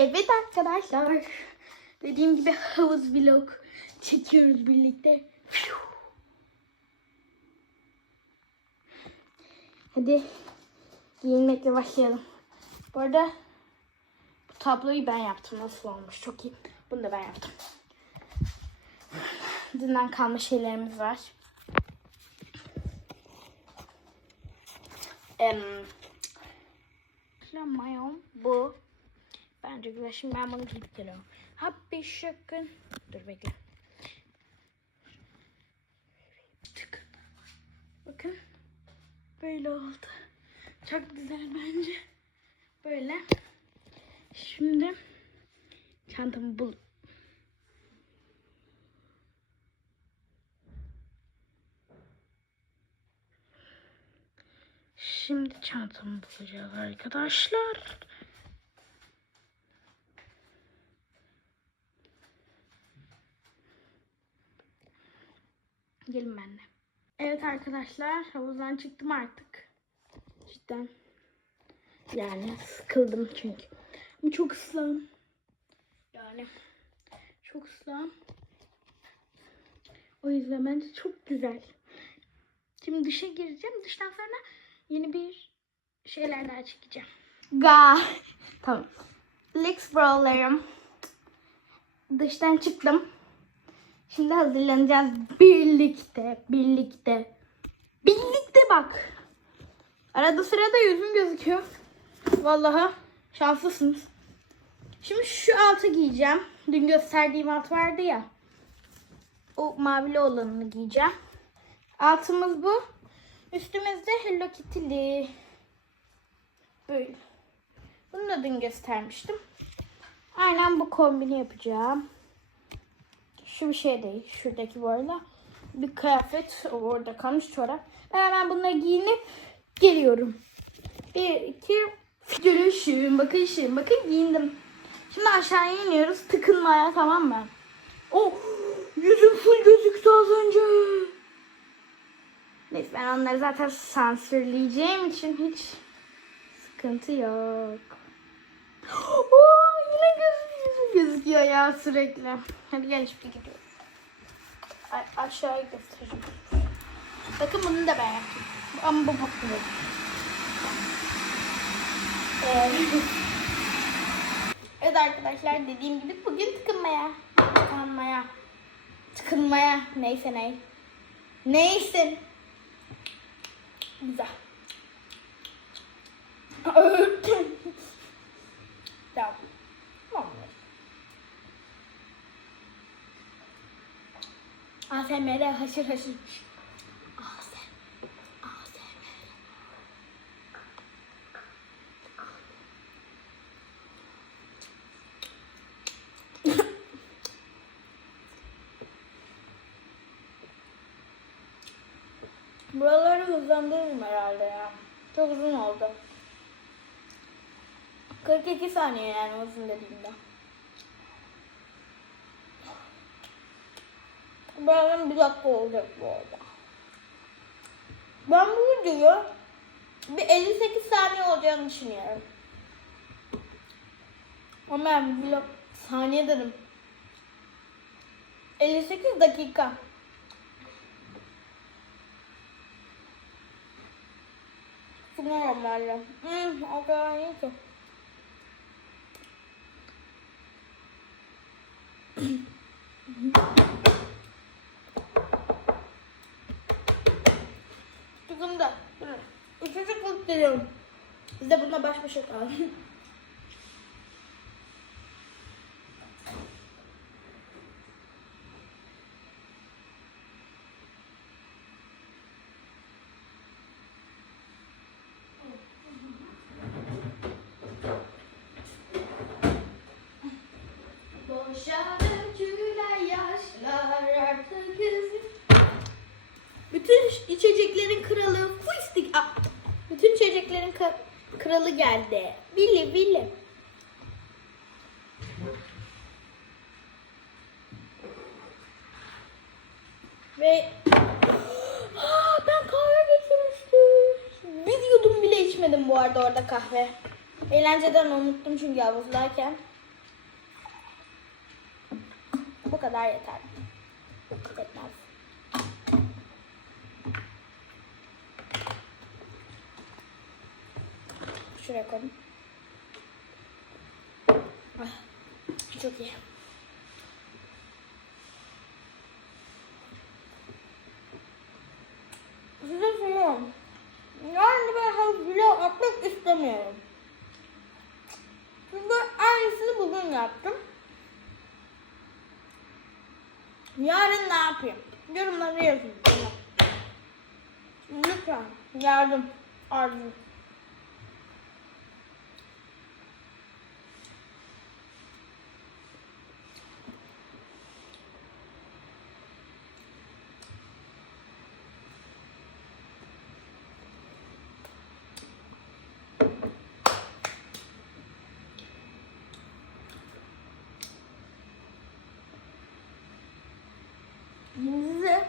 Evet arkadaşlar. Dediğim gibi havuz vlog çekiyoruz birlikte. Hadi giyinmekle başlayalım. Bu arada bu tabloyu ben yaptım. Nasıl olmuş? Çok iyi. Bunu da ben yaptım. Dünden kalma şeylerimiz var. Em, Mayom bu. Bence güzel. Şimdi ben bunu giyip geliyorum. Happy şakın. Dur bekle. Bakın. Böyle oldu. Çok güzel bence. Böyle. Şimdi çantamı bul. Şimdi çantamı bulacağız arkadaşlar. Gelin benimle. Evet arkadaşlar havuzdan çıktım artık. Cidden. Yani sıkıldım çünkü. Ama çok ıslağım. Yani çok ıslağım. O yüzden bence çok güzel. Şimdi dışa gireceğim. Dıştan sonra yeni bir şeyler daha çekeceğim. Ga. Tamam. Lex Brawler'ım. Dıştan çıktım. Şimdi hazırlanacağız birlikte, birlikte. Birlikte bak. Arada sırada yüzüm gözüküyor. Vallahi şanslısınız. Şimdi şu altı giyeceğim. Dün gösterdiğim alt vardı ya. O mavili olanını giyeceğim. Altımız bu. Üstümüzde Hello Kitty'li. Böyle. Bunu da dün göstermiştim. Aynen bu kombini yapacağım. Şu bir şey değil. Şuradaki bu arada. Bir kıyafet orada kalmış çorap. Ben hemen bunları giyinip geliyorum. Bir, iki, görüşüm. Bakın şimdi. Bakın giyindim. Şimdi aşağıya iniyoruz. Tıkınmaya tamam mı? Oh! Yüzüm full gözüktü az önce. Neyse ben onları zaten sansürleyeceğim için hiç sıkıntı yok. Gözüm gözüküyor ya sürekli. Hadi gel şimdi gidiyoruz. A- aşağıya göstereceğim. Bakın bunu da ben yaptım. Ama bu bakmıyor. Ee, evet arkadaşlar dediğim gibi bugün tıkınmaya. Tıkanmaya. Tıkınmaya. Neyse ney. Neyse. Güzel. tamam. ASMR haşır haşır. ASMR. ASMR. Buraları hızlandırırım herhalde ya. Çok uzun oldu. 42 saniye yani uzun dediğimde. Buradan bir dakika olacak bu arada. Ben bu videoyu bir 58 saniye olacağını düşünüyorum. Ama ben vlog saniye dedim. 58 dakika. Çok normalde. Hmm, o kadar iyi ki. Çıkın da. Geliyorum. Biz de bununla baş başa gözüm. Bütün içeceklerin kralı kralı geldi. Billy Billy. Ve Aa, ben kahve getirmiştim. Bir yudum bile içmedim bu arada orada kahve. Eğlenceden unuttum çünkü havuzlarken. Bu kadar yeter. Şuraya koyayım. Ah, çok iyi. Size söylüyorum. Yani ben vlog atmak istemiyorum. Çünkü aynısını bugün yaptım. Yarın ne yapayım? Yorumlara yazın. Lütfen yardım. Arzu. Size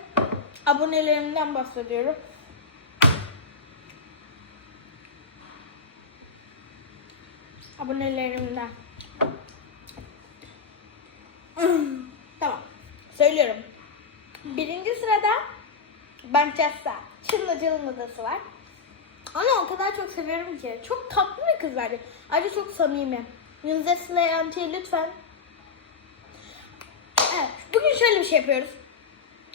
abonelerimden bahsediyorum. Abonelerimden. tamam. Söylüyorum. Birinci sırada Manchester. Çınlıcı'nın odası var. Onu o kadar çok seviyorum ki. Çok tatlı bir kız bence. Ayrıca çok samimi. Yıldız Slayant'i lütfen. Evet. Bugün şöyle bir şey yapıyoruz.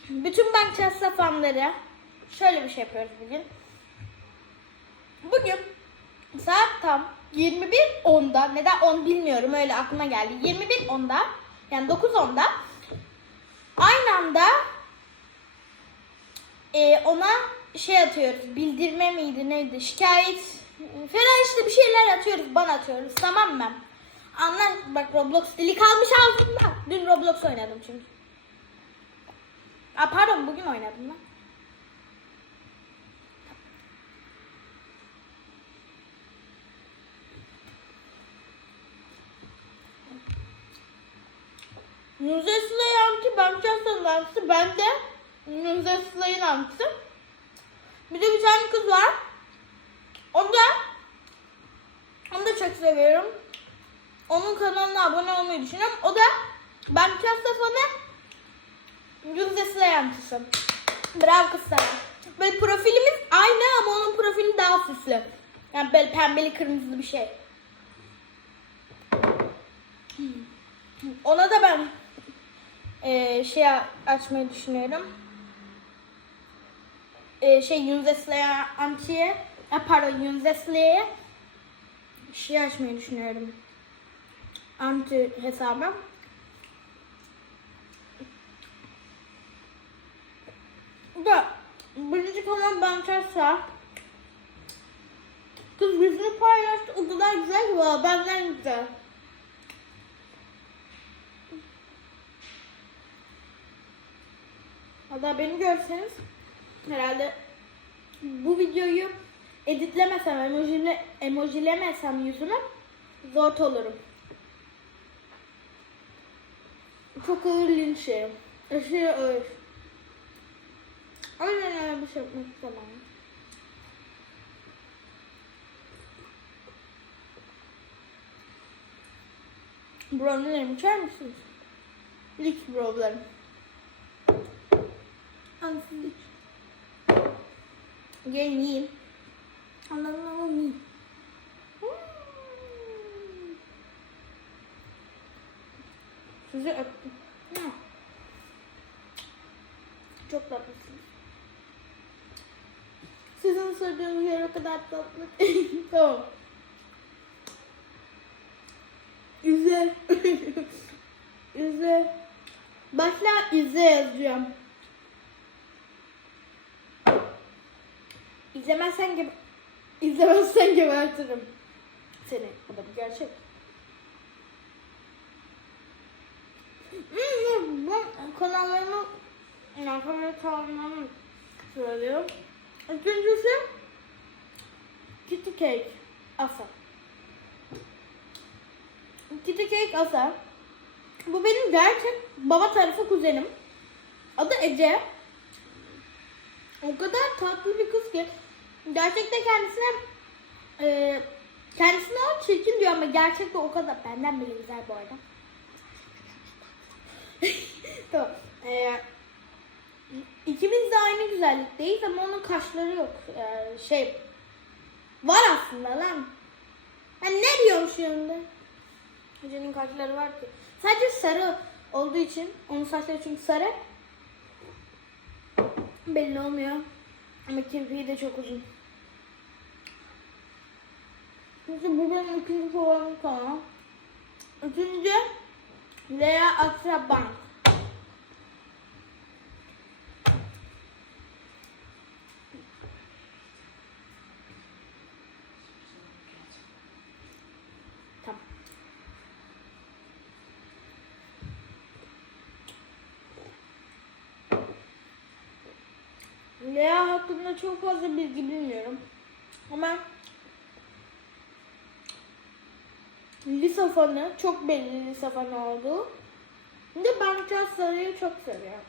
Bütün Manchester fanları şöyle bir şey yapıyoruz bugün. Bugün saat tam 21.10'da neden 10 bilmiyorum öyle aklıma geldi. 21.10'da yani 9.10'da aynı anda e, ona şey atıyoruz. Bildirme miydi neydi? Şikayet falan işte bir şeyler atıyoruz. Bana atıyoruz. Tamam mı? Anla bak Roblox dili kalmış altında. Dün Roblox oynadım çünkü. Aa, pardon bugün oynadım lan. Nuzeslay'ın anti Manchester'ın antisi. Ben de Nuzeslay'ın antisi. Bir de bir tane kız var. Onu da onu da çok seviyorum. Onun kanalına abone olmayı düşünüyorum. O da Manchester fanı Yüzdesi yansısı. Bravo kız sana. Böyle profilimiz aynı ama onun profili daha süslü. Yani böyle pembeli kırmızılı bir şey. Ona da ben eee şey açmayı düşünüyorum. Eee şey Yunzesle'ye antiye e, pardon Yunzesle'ye şey açmayı düşünüyorum. Anti hesabı. Da birinci kanal Manchester. Kız yüzünü paylaştı o kadar güzel ki valla benden güzel. Valla beni görseniz herhalde bu videoyu editlemesem, emojile, emojilemesem yüzümü zor olurum. Çok ağır linç yerim. Aşırı ağır. Aynen öyle bir şey yapmak istemem. Brownie'lerimi içer misiniz? Lix brownie'lerim. Al siz iç. Gelin yiyin. Allah'ım Allah'ım yiyin. Sizi öptüm. Çok tatlısınız. Sizin sorduğunuz yer o kadar tatlı. tamam. İzle. İzle. Başla izle yazacağım. İzlemezsen gibi izlemezsen gebertirim seni. Bu da bir gerçek. Hmm, Bu kanallarımı Kamera kanallarımı söylüyorum. İkincisi Kitty Cake Asa. Kitty Cake Asa. Bu benim gerçek baba tarafı kuzenim. Adı Ece. O kadar tatlı bir kız ki gerçekte kendisine e, kendisine o çirkin diyor ama gerçekte o kadar benden bile güzel bu arada. Tamam. Ee, ikimiz de aynı güzellikteyiz ama onun kaşları yok. Ee, şey var aslında lan. Ben ne diyorum şimdi? Hocanın kaşları var ki. Sadece sarı olduğu için, onun saçları çünkü sarı. Belli olmuyor. Ama kirpiği de çok uzun. Neyse bu benim ikinci favorim kanal. Üçüncü Lea Akrabank. Tamam. Lea hakkında çok fazla bilgi bilmiyorum. Ama lise fanı çok belli lise fanı olduğu. Bir de ben Sarı'yı çok seviyorum.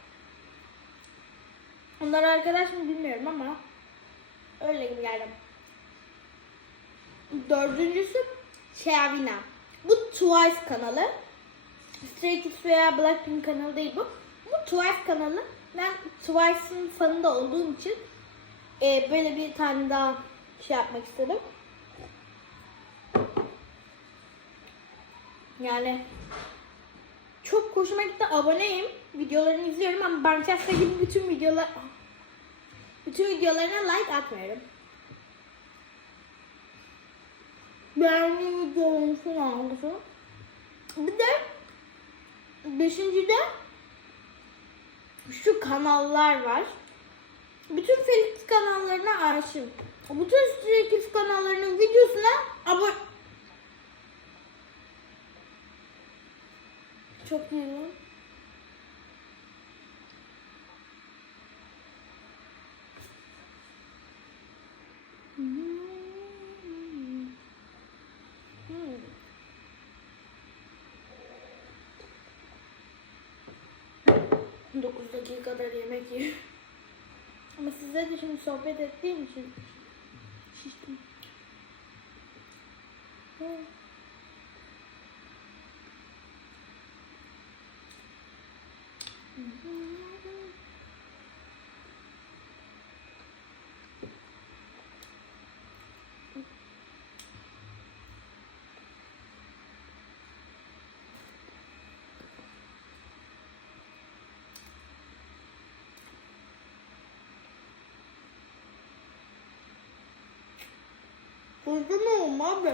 Onlar arkadaş mı bilmiyorum ama öyle gibi geldim. Dördüncüsü Shavina. Bu Twice kanalı. Stray Kids veya Blackpink kanalı değil bu. Bu Twice kanalı. Ben Twice'ın fanı da olduğum için e, böyle bir tane daha şey yapmak istedim. Yani çok hoşuma gitti. Aboneyim. Videolarını izliyorum ama Barçasta gibi bütün videolar bütün videolarına like atmıyorum. Beğendiğim videoların şu hangisi? Bir de beşincide şu kanallar var. Bütün Felix kanallarına aşığım. Bütün Stray Kids kanallarının videosuna abone... Çok iyi. lan. Hmm. 9 dakika kadar yemek yiyor. Ama sizle de şimdi sohbet ettiğim için şiştim. Hı. Kurtulmuyorum abi.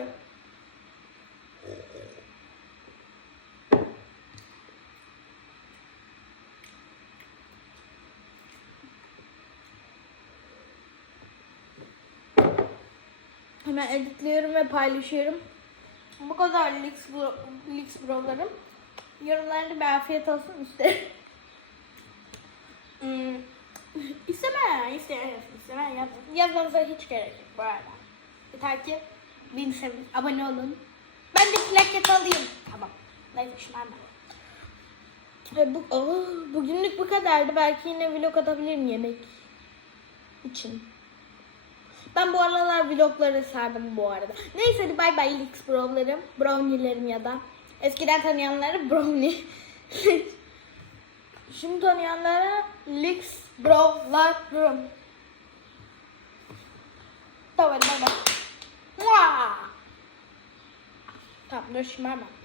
Hemen editliyorum ve paylaşıyorum. Bu kadar Lix, bro, Lix Bro'larım. Yorumlarda bir afiyet olsun isterim. Hmm. İsteme, isteme, isteme yazın. Yazmanıza hiç gerek yok bu arada. Yeter ki beni sevin, abone olun. Ben de plaket alayım. Tamam. Neyse şunlar E, bu, Aa, bugünlük bu kadardı. Belki yine vlog atabilirim yemek için. Ben bu aralar vlogları sardım bu arada. Neyse hadi bay bay Lix Bro'larım. Brownie'lerim ya da. Eskiden tanıyanları Brownie. Şimdi tanıyanlara Lix Bro'larım. Tamam hadi bay bay. Tamam dur hemen.